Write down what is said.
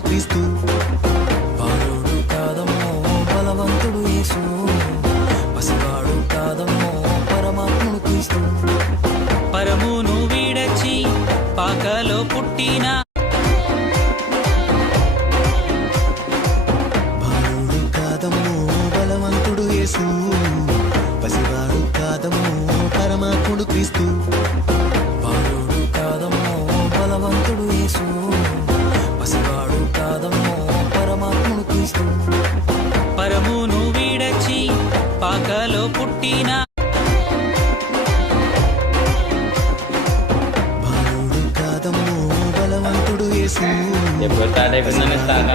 పరమాత్ముడు క్రీస్తు. బాలుడు కాదమ్మో బలవంతుడు యేసు, పసివాడు కాదమ్మో పరమాత్ముడు క్రీస్తు. పరమును వీడచి పాకలో పుట్టిన బాలుడు కాదమ్మో బలవంతుడు యేసు, పసివాడు కాదమ్మో పరమాత్ముడు క్రీస్తు. బాలుడు కాదమ్మో బలవంతుడు యేసు, పసివాడు కాదమ్మో పరమాత్ముడు క్రీస్తు. పరమును వీడచి పాకలో పుట్టిన బాలుడు కాదమ్మో బలవంతుడు యేసు, ఎప్పుడు స్టార్ట్ అయిపోయిందని స్టార్ట్